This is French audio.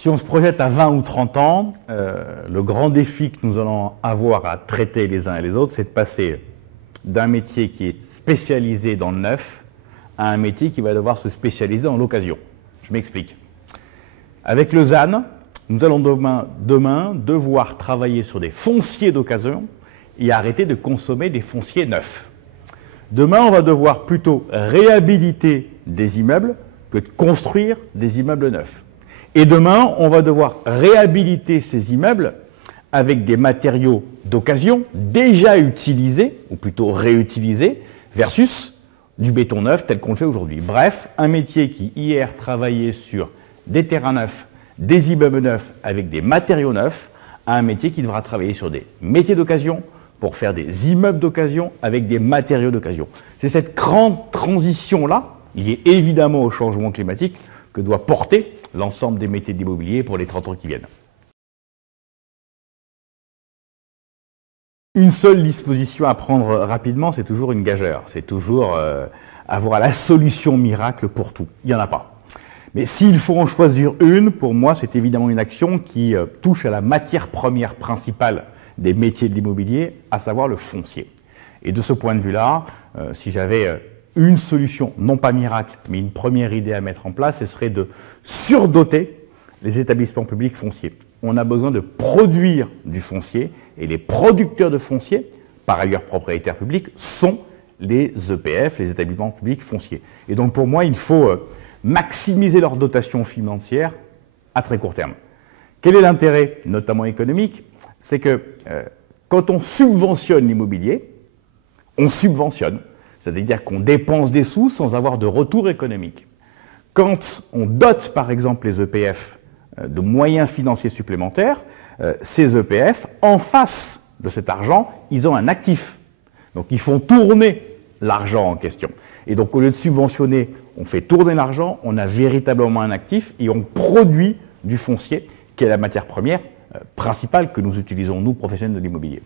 Si on se projette à 20 ou 30 ans, le grand défi que nous allons avoir à traiter les uns et les autres, c'est de passer d'un métier qui est spécialisé dans le neuf à un métier qui va devoir se spécialiser dans l'occasion. Je m'explique. Avec le ZAN, nous allons demain devoir travailler sur des fonciers d'occasion et arrêter de consommer des fonciers neufs. Demain, on va devoir plutôt réhabiliter des immeubles que de construire des immeubles neufs. Et demain, on va devoir réhabiliter ces immeubles avec des matériaux d'occasion déjà utilisés, ou plutôt réutilisés, versus du béton neuf tel qu'on le fait aujourd'hui. Bref, un métier qui hier travaillait sur des terrains neufs, des immeubles neufs avec des matériaux neufs, à un métier qui devra travailler sur des métiers d'occasion pour faire des immeubles d'occasion avec des matériaux d'occasion. C'est cette grande transition-là, liée évidemment au changement climatique, que doit porter l'ensemble des métiers de l'immobilier pour les 30 ans qui viennent. Une seule disposition à prendre rapidement, c'est toujours une gageure. C'est toujours avoir la solution miracle pour tout. Il n'y en a pas. Mais s'il faut en choisir une, pour moi, c'est évidemment une action qui touche à la matière première principale des métiers de l'immobilier, à savoir le foncier. Et de ce point de vue-là, si j'avais une solution, non pas miracle, mais une première idée à mettre en place, ce serait de surdoter les établissements publics fonciers. On a besoin de produire du foncier, et les producteurs de foncier, par ailleurs propriétaires publics, sont les EPF, les établissements publics fonciers. Et donc pour moi, il faut maximiser leur dotation financière à très court terme. Quel est l'intérêt, notamment économique? C'est que quand on subventionne l'immobilier, on subventionne, c'est-à-dire qu'on dépense des sous sans avoir de retour économique. Quand on dote par exemple les EPF de moyens financiers supplémentaires, ces EPF, en face de cet argent, ils ont un actif. Donc ils font tourner l'argent en question. Et donc au lieu de subventionner, on fait tourner l'argent, on a véritablement un actif et on produit du foncier, qui est la matière première principale que nous utilisons, nous, professionnels de l'immobilier.